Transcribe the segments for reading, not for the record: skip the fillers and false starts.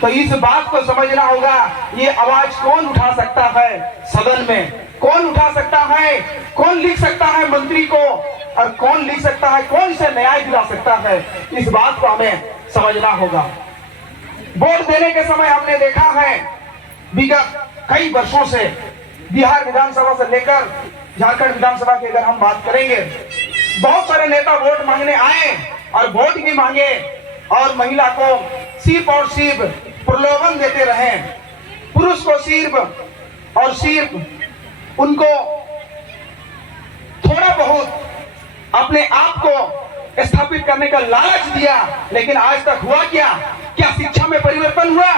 तो इस बात को समझना होगा, ये आवाज कौन उठा सकता है सदन में, कौन उठा सकता है, कौन लिख सकता है मंत्री को, और कौन लिख सकता है, कौन इसे न्याय दिला सकता है, इस बात को हमें समझना होगा। वोट देने के समय हमने देखा है विगत कई वर्षों से बिहार विधानसभा से लेकर झारखंड विधानसभा की अगर हम बात करेंगे, बहुत सारे नेता वोट मांगने आए और वोट भी मांगे और महिला को सिर्फ और सिर्फ प्रलोभन देते रहे, पुरुष को सिर्फ और सिर्फ उनको थोड़ा बहुत अपने आप को स्थापित करने का लालच दिया। लेकिन आज तक हुआ क्या? क्या शिक्षा में परिवर्तन हुआ?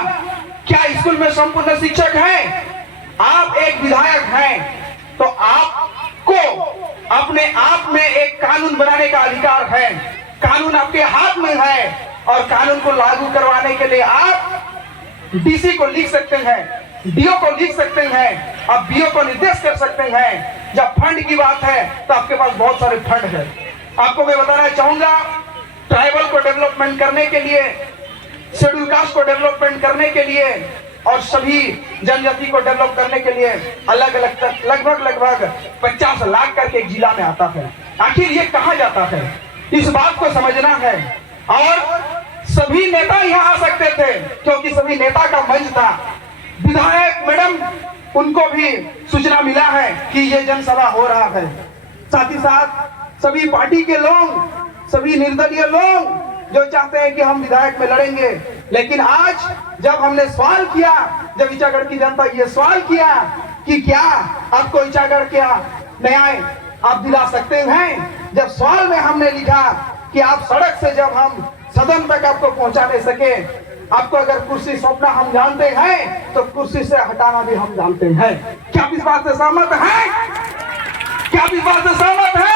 क्या स्कूल में संपूर्ण शिक्षक हैं? आप एक विधायक हैं तो आपको अपने आप में एक कानून बनाने का अधिकार है, कानून आपके हाथ में है और कानून को लागू करवाने के लिए आप डीसी को लिख सकते हैं, डीओ को लिख सकते हैं, आप बीओ को निर्देश कर सकते हैं। जब फंड की बात है तो आपके पास बहुत सारे फंड है। आपको मैं बताना चाहूंगा, ट्राइबल को डेवलपमेंट करने के लिए, शेड्यूल कास्ट को डेवलपमेंट करने के लिए और सभी जनजाति को डेवलप करने के लिए अलग अलग लगभग 50 लाख करके एक जिला में आता है। आखिर ये कहाँ जाता है, इस बात को समझना है। और सभी नेता यहाँ आ सकते थे क्योंकि सभी नेता का मंच था। विधायक मैडम, उनको भी सूचना मिला है कि ये जनसभा हो रहा है। साथ ही साथ सभी पार्टी के लोग, सभी निर्दलीय लोग जो चाहते हैं कि हम विधायक में लड़ेंगे। लेकिन आज जब हमने सवाल किया, जब ईचागढ़ की जनता ये सवाल किया कि क्या आपको ईचागढ़ क्या न्याय आप दिला सकते हैं, जब सवाल में हमने लिखा कि आप सड़क से जब हम सदन तक आपको पहुंचा नहीं सके, आपको अगर कुर्सी सौंपना हम जानते हैं तो कुर्सी से हटाना भी हम जानते हैं। क्या आप इस बात से सहमत हैं? क्या आप इस बात से सहमत हैं?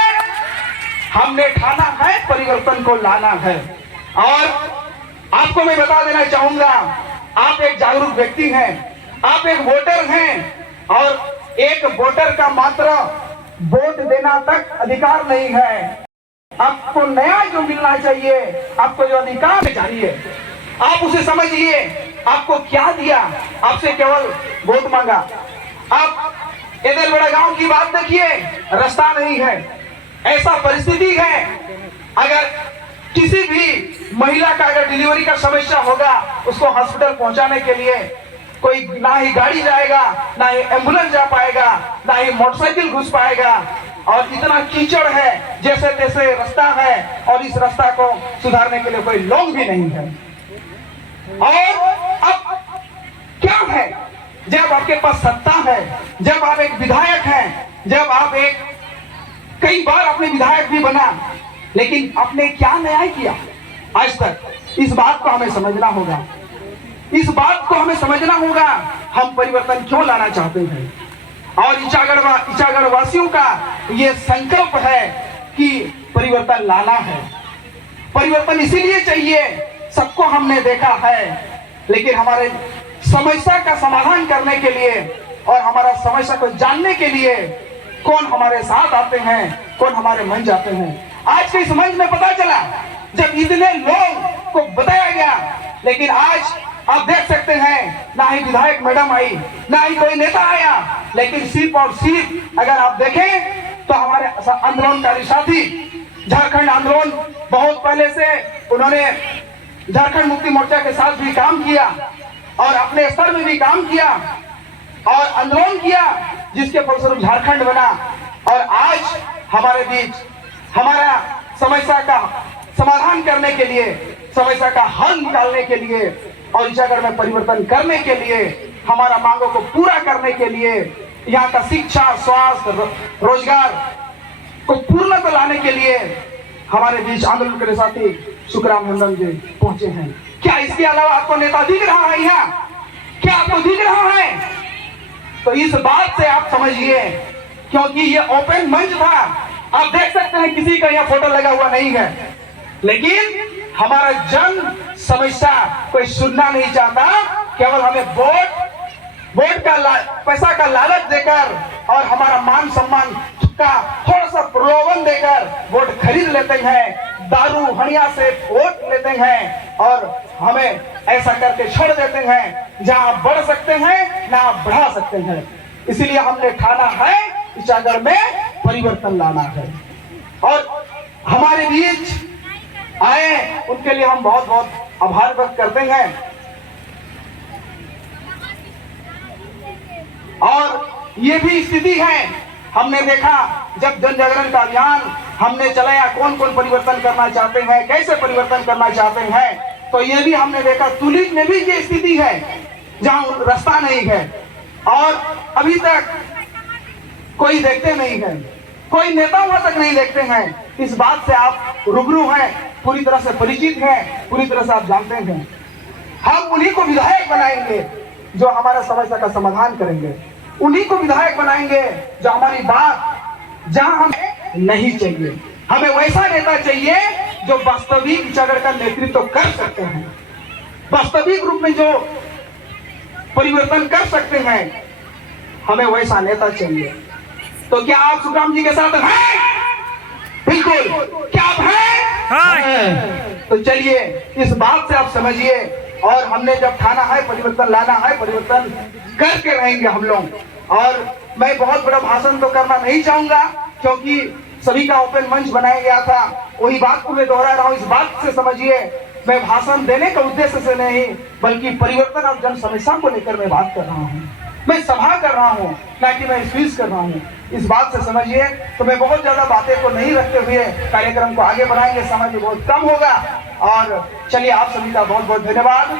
हमने ठाना है, परिवर्तन को लाना है। और आपको मैं बता देना चाहूंगा, आप एक जागरूक व्यक्ति हैं, आप एक वोटर हैं और एक वोटर का मात्र वोट देना तक अधिकार नहीं है। आपको न्याय जो मिलना चाहिए, आपको जो अधिकार चाहिए, आप उसे समझिए। आपको क्या दिया? आपसे केवल वोट मांगा। आप इधर बड़ा गांव की बात देखिए, रास्ता नहीं है, ऐसा परिस्थिति है। अगर किसी भी महिला का अगर डिलीवरी का समस्या होगा, उसको हॉस्पिटल पहुंचाने के लिए कोई ना ही गाड़ी जाएगा, ना ही एम्बुलेंस जा पाएगा, ना ही मोटरसाइकिल घुस पाएगा। और इतना कीचड़ है, जैसे तैसे रास्ता है और इस रास्ता को सुधारने के लिए कोई लोग भी नहीं है। और अब क्या है, जब आपके पास सत्ता है, जब आप एक विधायक हैं, जब आप एक कई बार अपने विधायक भी बना, लेकिन आपने क्या न्याय किया आज तक? इस बात को हमें समझना होगा, इस बात को हमें समझना होगा। हम परिवर्तन क्यों लाना चाहते हैं और ईचागढ़ वासियों का ये संकल्प है कि परिवर्तन लाना है। परिवर्तन इसीलिए चाहिए, सबको हमने देखा है, लेकिन हमारे समस्या का समाधान करने के लिए और हमारा समस्या को जानने के लिए कौन हमारे साथ आते हैं, कौन हमारे मंच आते हैं। आज के इस मंच में पता चला जब इतने लोग को बताया गया, लेकिन आज आप देख सकते हैं ना ही विधायक मैडम आई, ना ही कोई नेता आया, लेकिन सिर्फ और सिर्फ अगर आप देखें तो हमारे आंदोलनकारी साथी, झारखंड आंदोलन बहुत पहले से उन्होंने झारखंड मुक्ति मोर्चा के साथ भी काम किया और अपने स्तर में भी काम किया और आंदोलन किया, जिसके फलस्वरूप झारखंड बना। और आज हमारे बीच हमारा समस्या का समाधान करने के लिए, समस्या का हल निकालने के लिए और ईचागढ़ में परिवर्तन करने के लिए, हमारा मांगों को पूरा करने के लिए, यहाँ का शिक्षा, स्वास्थ्य, रोजगार को पूर्णता लाने के लिए हमारे बीच आंदोलन के साथी सुखराम नंदन जी पहुंचे हैं। क्या इसके अलावा आपको नेता दिख रहा है यहाँ? क्या आपको दिख रहा है? तो इस बात से आप समझिए, क्योंकि ये ओपन मंच था। आप देख सकते हैं किसी का यहाँ फोटो लगा हुआ नहीं है, लेकिन हमारा जन समस्या कोई सुनना नहीं चाहता। केवल हमें वोट का पैसा का लालच देकर और हमारा मान सम्मान का थोड़ा सा प्रलोभन देकर वोट खरीद लेते हैं, दारू हड़िया से वोट लेते हैं और हमें ऐसा करके छोड़ देते हैं जहां आप बढ़ सकते हैं ना आप बढ़ा सकते हैं। इसीलिए हमने ठाना है टीचागढ़ में परिवर्तन लाना है और हमारे बीच आए उनके लिए हम बहुत बहुत आभार व्यक्त करते हैं। और ये भी स्थिति है, हमने देखा जब जन जागरण का अभियान हमने चलाया, कौन कौन परिवर्तन करना चाहते हैं, कैसे परिवर्तन करना चाहते हैं, तो ये भी हमने देखा तुलिप में भी ये स्थिति है जहां रास्ता नहीं है और अभी तक कोई देखते नहीं है, कोई नेता वहां तक नहीं देखते हैं। इस बात से आप रूबरू हैं, पूरी तरह से परिचित हैं, पूरी तरह से आप जानते हैं। हम उन्हीं को विधायक बनाएंगे जो हमारा समस्या का समाधान करेंगे, उन्हीं को विधायक बनाएंगे जो हमारी बात जहां हमें नहीं चाहिए, हमें वैसा नेता चाहिए जो वास्तविक टीचागढ़ का नेतृत्व कर सकते हैं, वास्तविक रूप में जो परिवर्तन कर सकते हैं, हमें वैसा नेता चाहिए। तो क्या आप सुखराम जी के साथ हैं? बिल्कुल। क्या आप हैं? हाँ। तो चलिए इस बात से आप समझिए, और हमने जब ठाना है परिवर्तन लाना है, परिवर्तन करके रहेंगे हम लोग। और मैं बहुत बड़ा भाषण तो करना नहीं चाहूंगा क्योंकि सभी का ओपन मंच बनाया गया था, वही बात को मैं दोहरा रहा हूँ। इस बात से समझिए मैं भाषण देने का उद्देश्य से नहीं बल्कि परिवर्तन और जन समस्या को लेकर मैं बात कर रहा हूँ, मैं सभा कर रहा हूँ, ना कि मैं स्पीच कर रहा हूँ। इस बात से समझिए। तो मैं बहुत ज्यादा बातें को नहीं रखते हुए कार्यक्रम को आगे बढ़ाएंगे, समय भी बहुत कम होगा। और चलिए आप सभी का बहुत बहुत धन्यवाद।